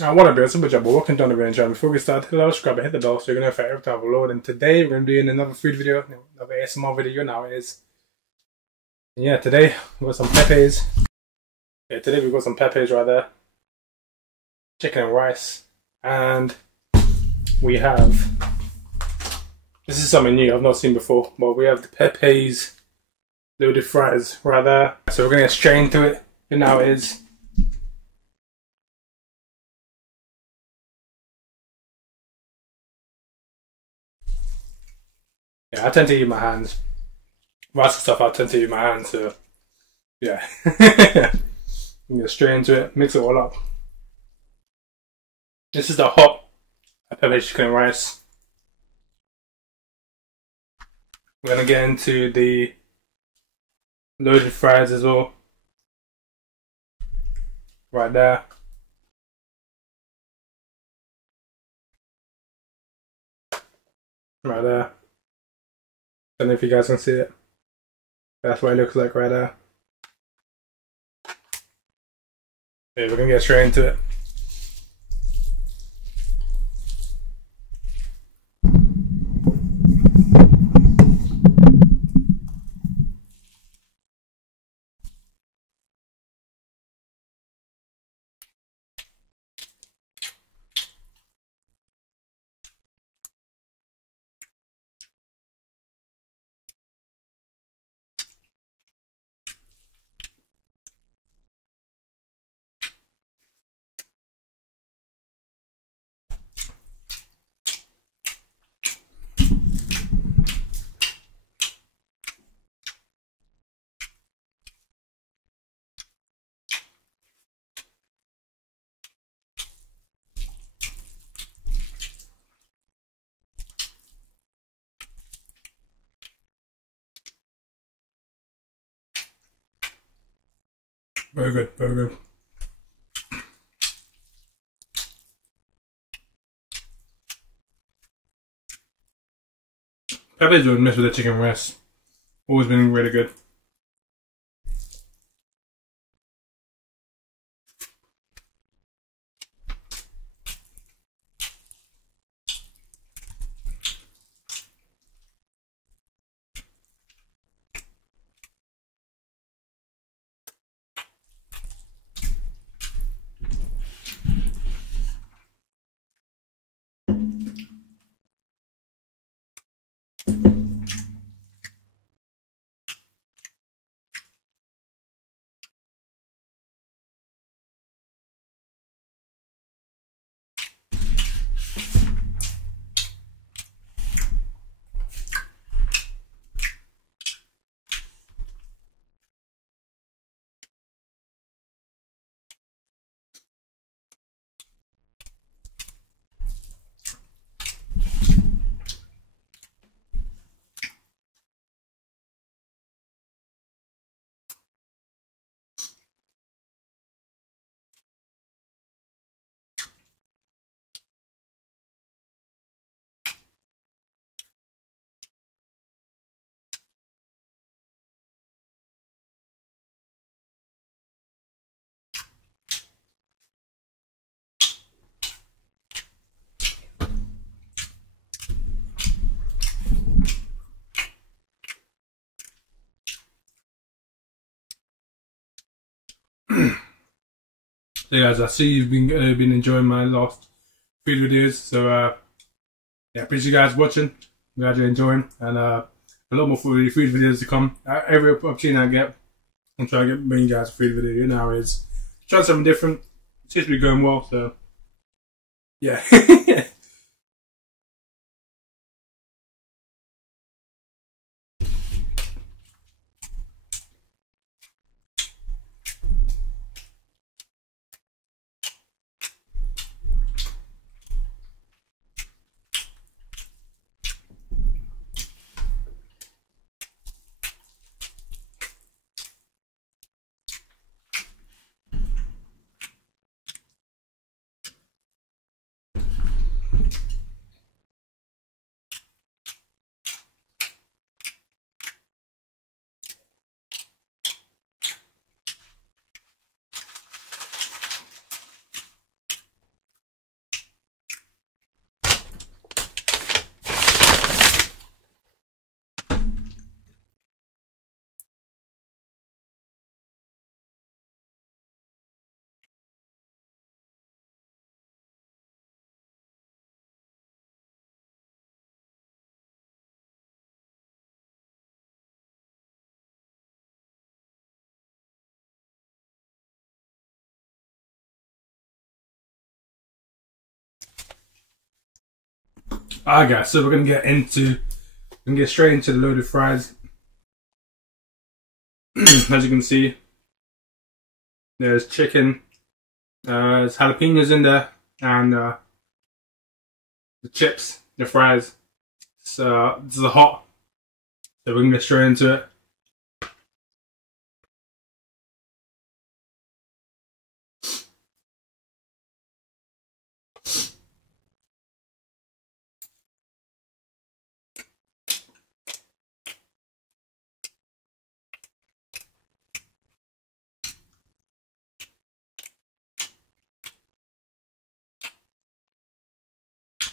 What up, it's Jobo. Welcome down the range. Before we start, subscribe and hit the bell so you're gonna know if I ever have a load. And today we're gonna be doing another food video, another ASMR video now it is. And yeah, today we got some Pepes. Yeah, today we got some Pepes right there. Chicken and rice. And we have, this is something new I've not seen before, but we have the Pepes loaded fries right there. So we're gonna get straight into it. And now it is. Yeah, I tend to use my hands. Rice stuff, I tend to use my hands, so yeah. Get straight into it, mix it all up. This is the hot Pepe chicken and rice. We're gonna get into the loaded fries as well. Right there. Right there. I don't know if you guys can see it. That's what it looks like right there. Yeah, we're gonna get straight into it. Very good, very good. Pepe's don't mess with the chicken breast. Always been really good. So guys, I see you've been enjoying my last food videos, so yeah, appreciate you guys watching. Glad you're enjoying, and a lot more food videos to come. Every opportunity I get, I'm trying to bring you guys a food video. Now is trying something different. It seems to be going well, so yeah. Alright guys, so we're gonna get straight into the loaded fries. As you can see, there's chicken, there's jalapenos in there, and the chips, the fries. So this is hot, so we're gonna get straight into it.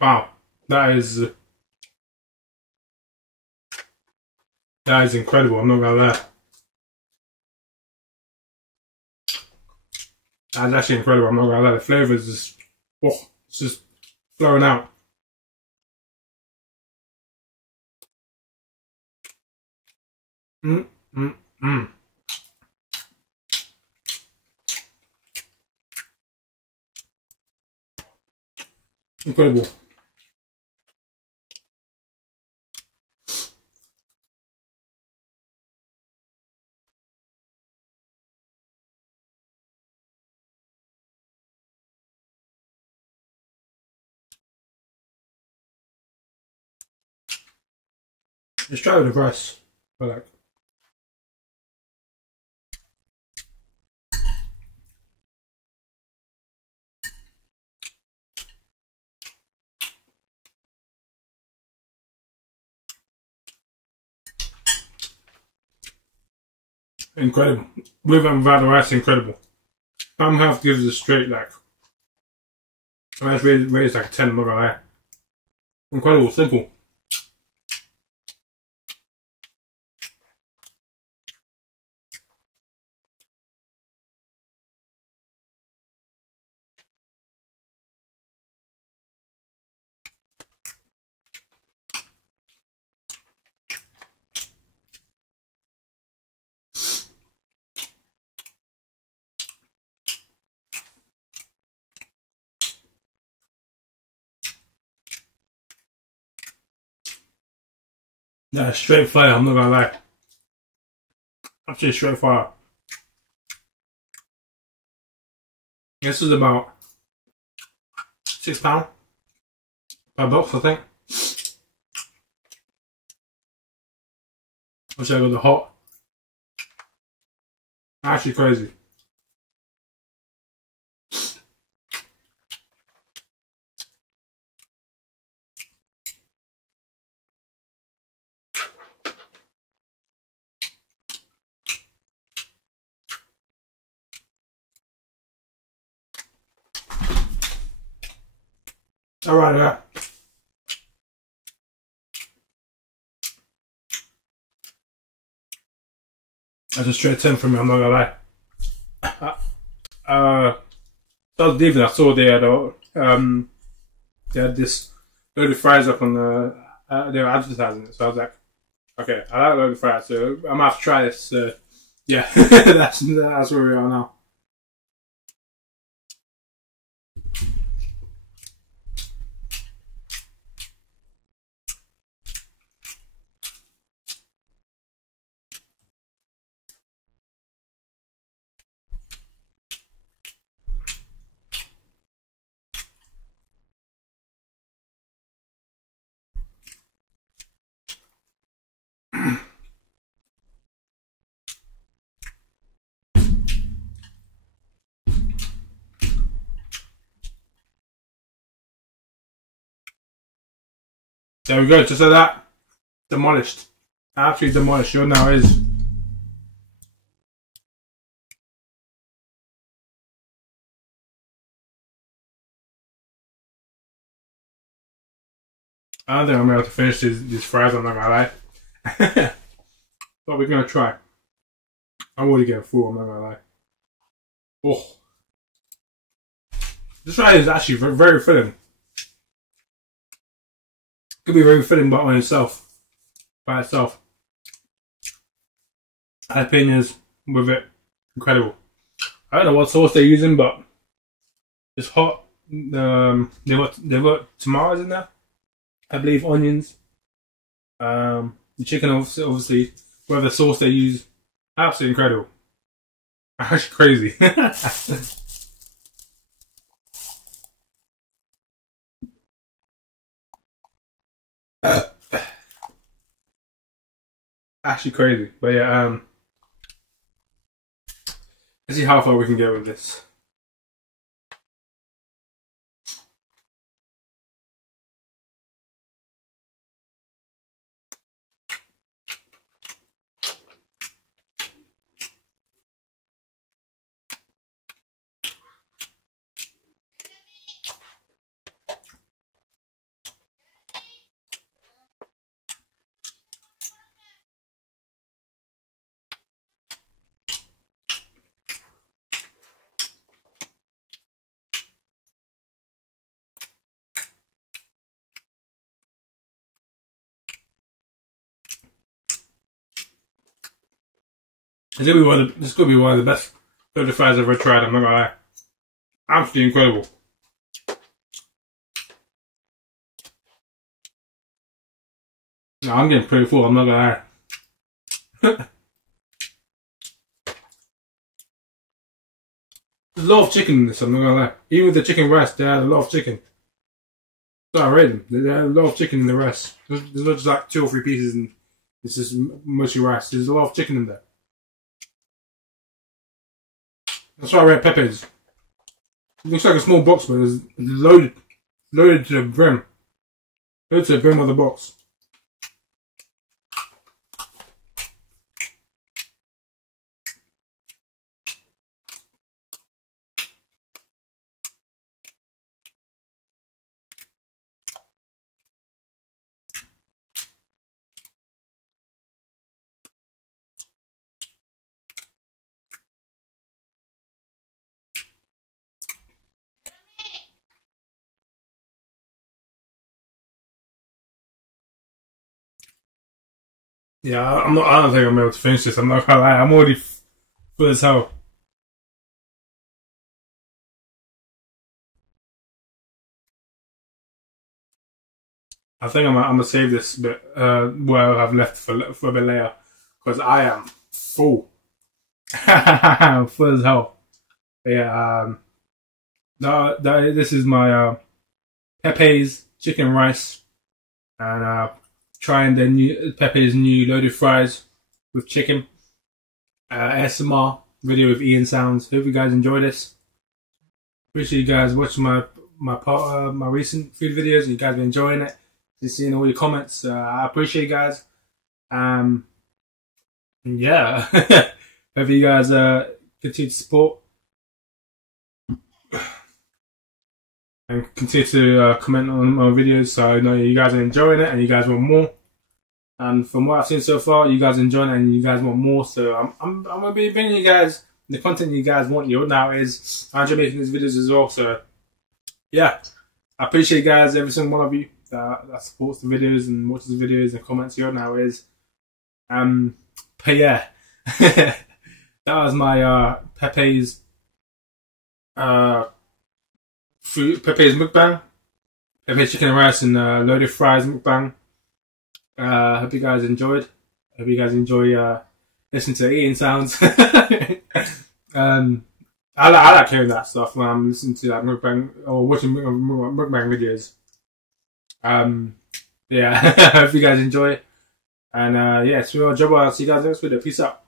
Wow, that is incredible. I'm not gonna lie. That's actually incredible. I'm not gonna lie. The flavour is just, oh, it's just flowing out. Incredible. Let's try with the rice. I like. Incredible. With and without the rice, incredible. I'm gonna have to give this a straight like. That's really like a 10, I'm not gonna lie. Incredible, simple. That's straight fire, I'm not gonna lie. Actually straight fire. This is about £6 per box, I think. Which I got the hot. Actually crazy. Alright, yeah. That's a straight 10 for me, I'm not gonna lie. So I was leaving, I saw they had this load of fries up on the, they were advertising it, so I was like, okay, I like load of fries, so I'm gonna have to try this, yeah, that's where we are now. There we go, just like that. Demolished. Absolutely demolished. Sure now is. I don't think I'm able to finish these fries, I'm not gonna lie. But we're gonna try. I'm already getting full, I'm not gonna lie. Oh. This fry is actually very filling. Could be very filling by itself. Jalapenos with it, incredible. I don't know what sauce they're using, but it's hot. They got tomatoes in there. I believe onions. The chicken, obviously, whatever sauce they use, absolutely incredible. Actually crazy. Actually crazy. But yeah, let's see how far we can get with this. This could be one of the best burger fries I've ever tried, I'm not gonna lie. Absolutely incredible. No, I'm getting pretty full, I'm not gonna lie. There's a lot of chicken in this, I'm not gonna lie. Even with the chicken rice, they had a lot of chicken. So I rate them. They had a lot of chicken in the rice. There's not just like 2 or 3 pieces and it's just mushy rice. There's a lot of chicken in there. That's why I rate Pepes. It looks like a small box, but it's loaded to the brim. Loaded to the brim of the box. Yeah, I don't think I'm able to finish this. I'm not gonna lie. I'm already full as hell. I think I'm gonna save this bit, what I have left for a bit later, because I am full. I'm full as hell. But yeah, this is my Pepe's chicken rice, and trying the new Pepe's new loaded fries with chicken. ASMR video with Ian sounds. Hope you guys enjoy this. Appreciate you guys watching my recent food videos. And you guys been enjoying it. Just seeing all your comments. I appreciate you guys. Yeah. Hope you guys continue to support and continue to comment on my videos, so I know you guys are enjoying it and you guys want more. And from what I've seen so far, you guys are enjoying it and you guys want more. So I'm gonna be bringing you guys the content you guys want. Now is I'm making these videos as well. So yeah, I appreciate you guys, every single one of you that supports the videos and watches the videos and comments. Now is but yeah, that was my Pepe's mukbang, Pepe's chicken and rice and loaded fries mukbang. Hope you guys enjoyed. Hope you guys enjoy listening to Eating sounds. I like hearing that stuff when I'm listening to like mukbang or watching mukbang videos. Yeah, hope you guys enjoy. And yeah, it's your Jobo. I'll see you guys next video. Peace out.